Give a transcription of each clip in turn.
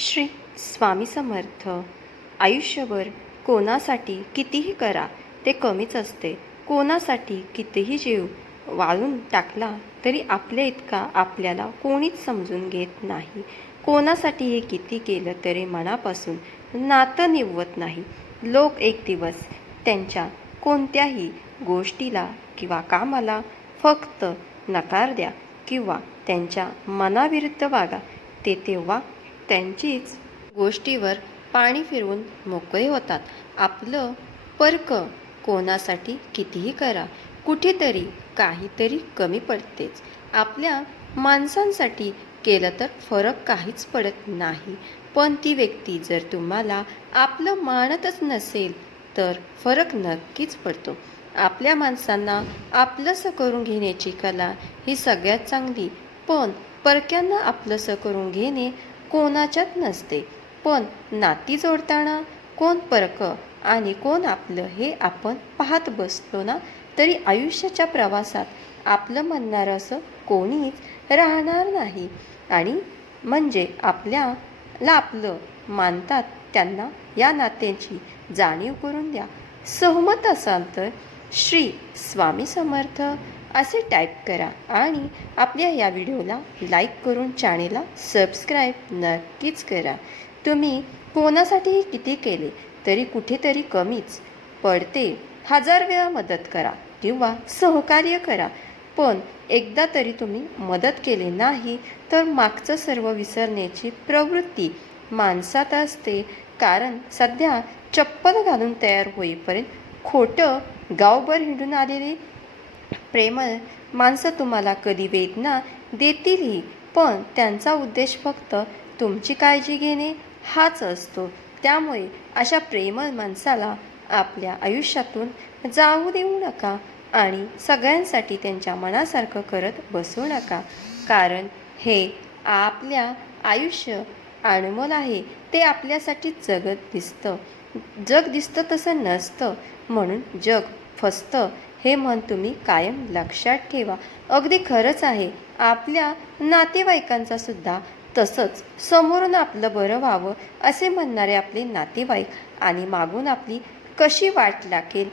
श्री स्वामी समर्थ. आयुष्यभर कोणासाठी कितीही करा ते कमीच असते. कोणासाठी कितीही जीव वाळून टाकला तरी आपल्या इतका आपल्याला कोणीच समजून घेत नाही. कोणासाठी हे किती केलं तरी मनापासून नातं निवत नाही. लोक एक दिवस त्यांच्या कोणत्याही गोष्टीला किंवा कामाला फक्त नकार द्या किंवा त्यांच्या मनाविरुद्ध वागा ते तेव्हा त्यांचीच गोष्टीवर पाणी फिरवून मोकळे होतात. आपलं पर्क कोणासाठी कितीही करा कुठेतरी काहीतरी कमी पडतेच. आपल्या माणसांसाठी केलं तर फरक काहीच पडत नाही. पण ती व्यक्ती जर तुम्हाला आपलं मानतच नसेल तर फरक नक्कीच पडतो. आपल्या माणसांना आपलंसं करून घेण्याची कला ही सगळ्यात चांगली. पण परक्यांना आपलंसं करून घेणे कोणाच्यात नसते. पण नाती जोडताना कोण परक आणि कोण आपलं हे आपण पाहत बसलो ना तरी आयुष्याच्या प्रवासात आपलं म्हणणारं असं कोणीच राहणार नाही. आणि म्हणजे आपल्याला आपलं मानतात त्यांना या नात्याची जाणीव करून द्या. सहमत असाल तर श्री स्वामी समर्थ असे टाईप करा आणि आपल्या या व्हिडिओला लाईक करून चॅनेलला सबस्क्राईब नक्कीच करा. तुम्ही कोणासाठीही किती केले तरी कुठेतरी कमीच पडते. हजार वेळा मदत करा किंवा सहकार्य करा. पण एकदा तरी तुम्ही मदत केली नाही तर मागचं सर्व विसरण्याची प्रवृत्ती माणसात असते. कारण सध्या चप्पल घालून तयार होईपर्यंत खोटं गावभर हिंडून आलेले प्रेमळ माणसं तुम्हाला कधी वेदना देतीलही पण त्यांचा उद्देश फक्त तुमची काळजी घेणे हाच असतो. त्यामुळे अशा प्रेमळ माणसाला आपल्या आयुष्यातून जाऊ देऊ नका आणि सगळ्यांसाठी त्यांच्या मनासारखं करत बसू नका. कारण हे आपल्या आयुष्य अनमोल आहे. ते आपल्यासाठी जगत दिसतं. जग दिसतं तसं नसतं. म्हणून जग फसतं. हे मन तुम्ही कायम लक्षात ठेवा. अगदी खरंच आहे. आपल्या नातेवाईकांचा सुद्धा तसंच. समोरून आपलं बरं व्हावं असे म्हणणारे आपले नातेवाईक आणि मागून आपली कशी वाट लागेल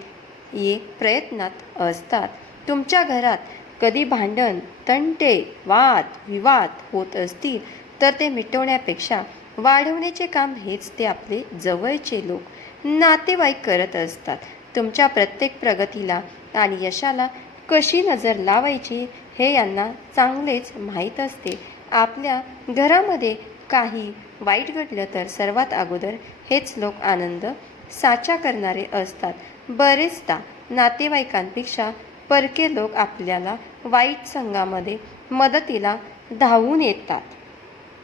ये प्रयत्नात असतात. तुमच्या घरात कधी भांडण तंटे वाद विवाद होत असतील तर ते मिटवण्यापेक्षा वाढवण्याचे काम हेच ते आपले जवळचे लोक नातेवाईक करत असतात. तुमच्या प्रत्येक प्रगतीला आणि यशाला कशी नजर लावायची हे यांना चांगलेच माहीत असते. आपल्या घरामध्ये काही वाईट घडलं तर सर्वात अगोदर हेच लोक आनंद साचा करणारे असतात. बरेचदा नातेवाईकांपेक्षा परके लोक आपल्याला वाईट संघामध्ये मदतीला धावून येतात.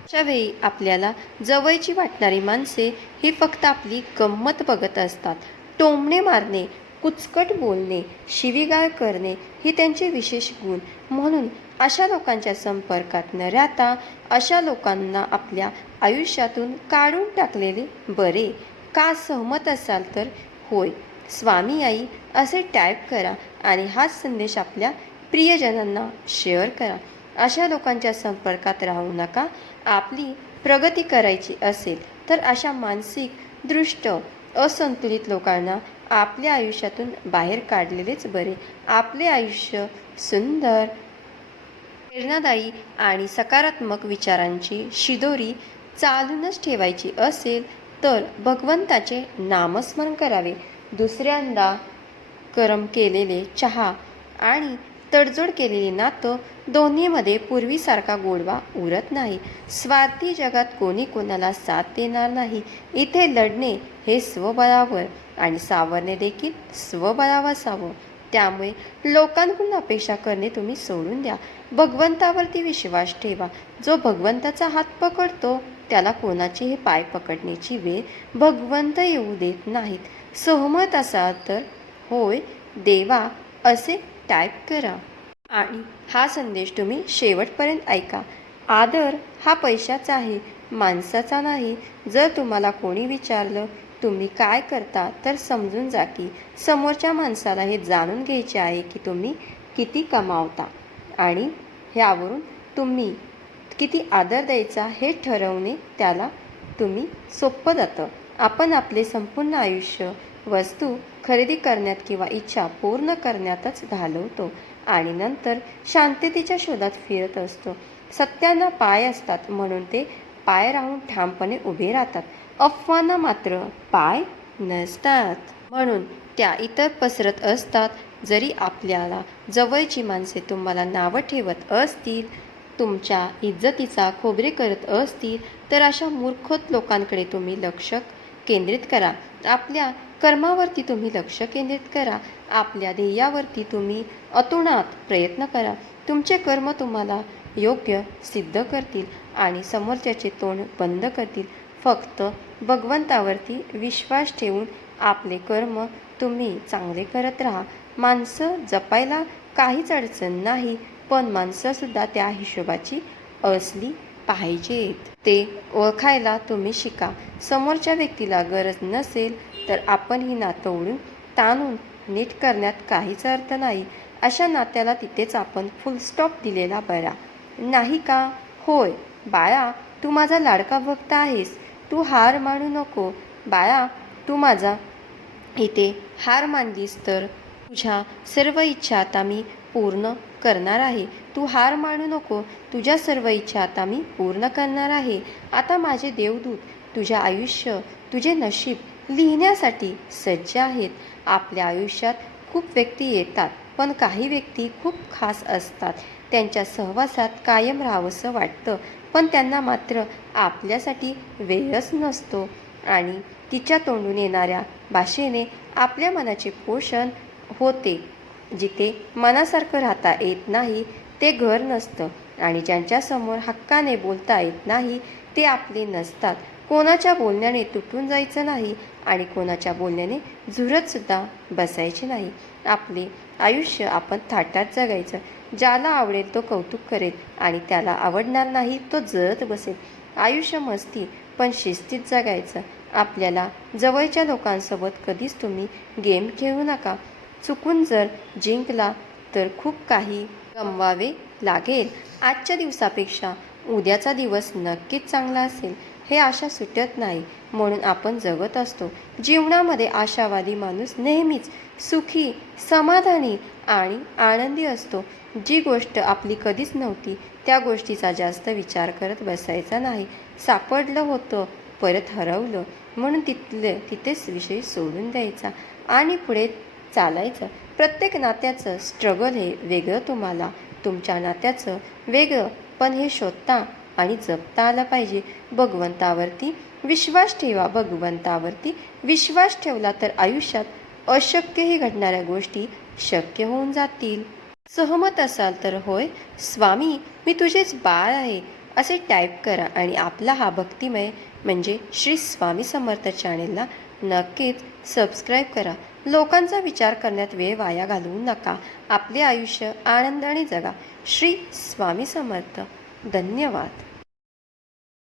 अशावेळी आपल्याला जवळची वाटणारी माणसे ही फक्त आपली गंमत बघत असतात. टोमणे मारणे कुचकट बोलणे शिवीगाळ करणे ही त्यांचे विशेष गुण. म्हणून अशा लोकांच्या संपर्कात न राहता अशा लोकांना आपल्या आयुष्यातून काढून टाकलेले बरे. का सहमत असाल तर? होय. स्वामी आई असे टाईप करा आणि हाच संदेश आपल्या प्रियजनांना शेअर करा. अशा लोकांच्या संपर्कात राहू नका. आपली प्रगती करायची असेल तर अशा मानसिक दृष्ट असंतुलित लोकांना आपल्या आयुष्यातून बाहेर काढलेलेच बरे. आपले आयुष्य सुंदर प्रेरणादायी आणि सकारात्मक विचारांची शिदोरी चालूनच ठेवायची असेल तर भगवंताचे नामस्मरण करावे. दुसऱ्यांदा करम केलेले चहा आणि तडजोड केलेली नातं दोन्हीमध्ये पूर्वीसारखा गोडवा उरत नाही. स्वार्थी जगात कोणी कोणाला साथ देणार नाही. इथे लढणे हे स्वबळावर आणि सावरणे देखील स्वबळावर असावं त्यामुळे लोकांकडून अपेक्षा करणे तुम्ही सोडून द्या. भगवंतावरती विश्वास ठेवा. जो भगवंताचा हात पकडतो त्याला कोणाचेही पाय पकडण्याची वेळ भगवंत येऊ देत नाहीत. सहमत असाल तर होय देवा असे टाईप करा. आणि हा संदेश तुम्ही शेवटपर्यंत ऐका. आदर हा पैशाचा आहे माणसाचा नाही. जर तुम्हाला कोणी विचारलं तुम्ही काय करता? तर समजून जा की समोरच्या माणसाला हे जाणून घ्यायचे आहे की तुम्ही किती कमावता. आणि ह्यावरून तुम्ही किती आदर द्यायचा हे ठरवणे त्याला तुम्ही सोपं जातं. आपण आपले संपूर्ण आयुष्य वस्तू खरेदी करण्यात किंवा इच्छा पूर्ण करण्यातच घालवतो आणि नंतर शांततेच्या शोधात फिरत असतो. सत्यांना पाय असतात म्हणून ते पाय राहून ठामपणे उभे राहतात. अफवांना मात्र पाय नसतात. म्हणून त्या इतर पसरत असतात. जरी आपल्याला जवळची माणसे तुम्हाला नावं ठेवत असतील तुमच्या इज्जतीचा खोबरे करत असतील तर अशा मूर्खत लोकांकडे तुम्ही लक्ष केंद्रित करा. आपल्या कर्मावरती तुम्ही लक्ष केंद्रित करा. आपल्या ध्येयावरती तुम्ही अतुणात प्रयत्न करा. तुमचे कर्म तुम्हाला योग्य सिद्ध करतील आणि समोरच्याचे तोंड बंद करतील. फक्त भगवंतावरती विश्वास ठेवून आपले कर्म तुम्ही चांगले करत राहा. माणसं जपायला काहीच अडचण नाही पण माणसंसुद्धा त्या हिशोबाची असली पाहिजेत. ते ओळखायला तुम्ही शिका. समोरच्या व्यक्तीला गरज नसेल तर आपण ही नातं ओढून ताणून नीट करण्यात काहीच अर्थ नाही. अशा नात्याला तिथेच आपण फुल स्टॉप दिलेला बरा. नाही का? होय. बाळा तू माझा लाडका भक्त आहेस. तू हार मानू नको. बाळा तू माझा इथे हार मानलीस तर तुझ्या सर्व इच्छा आता मी पूर्ण करणार आहे. तू हार मानू नको. तुझ्या सर्व इच्छा आता मी पूर्ण करणार आहे. आता माझे देवदूत तुझे आयुष्य तुझे नशीब लिहिण्यासाठी सज्ज आहेत. आपल्या आयुष्यात खूप व्यक्ती येतात पण काही व्यक्ती खूप खास असतात. त्यांच्या सहवासात कायम राहावंसं वाटतं पण त्यांना मात्र आपल्यासाठी वेळच नसतो. आणि तिच्या तोंडून येणाऱ्या भाषेने आपल्या मनाचे पोषण होते. जिथे मनासारखं राहता येत नाही ते घर नसतं आणि ज्यांच्यासमोर हक्काने बोलता येत नाही ते आपले नसतात. कोणाच्या बोलण्याने तुटून जायचं नाही आणि कोणाच्या बोलण्याने झुरतसुद्धा बसायचे नाही. आपले आयुष्य आपण थाटात जगायचं. ज्याला आवडेल तो कौतुक करेल आणि त्याला आवडणार नाही तो जळत बसेल. आयुष्य मस्ती पण शिस्तीत जगायचं. आपल्याला जवळच्या लोकांसोबत कधीच तुम्ही गेम खेळू नका. चुकून जर जिंकला तर खूप काही गमवावे लागेल. आजच्या दिवसापेक्षा उद्याचा दिवस नक्कीच चांगला असेल हे आशा सुटत नाही म्हणून आपण जगत असतो. जीवनामध्ये आशावादी माणूस नेहमीच सुखी समाधानी आणि आनंदी असतो. जी गोष्ट आपली कधीच नव्हती त्या गोष्टीचा जास्त विचार करत बसायचा नाही. सापडलं होतं परत हरवलं म्हणून तिथले तिथेच विषय सोडून द्यायचा. आणि पुढे चालायचं. प्रत्येक नात्याचं स्ट्रगल हे वेगळं तुम्हाला. तुमच्या नात्याचं वेगळं पण हे शोधता आणि जपता आलं पाहिजे. भगवंतावरती विश्वास ठेवा. भगवंतावरती विश्वास ठेवला तर आयुष्यात अशक्यही घडणाऱ्या गोष्टी शक्य होऊन जातील. सहमत असाल तर होय. स्वामी मी तुझेच बाळ आहे. असे टाईप करा आणि आपला हा भक्तिमय म्हणजे श्री स्वामी समर्थ चॅनेलला नक्कीच सबस्क्राईब करा. लोकांचा विचार करण्यात वेळ वाया घालवू नका. आपले आयुष्य आनंदाने जगा. श्री स्वामी समर्थ. धन्यवाद.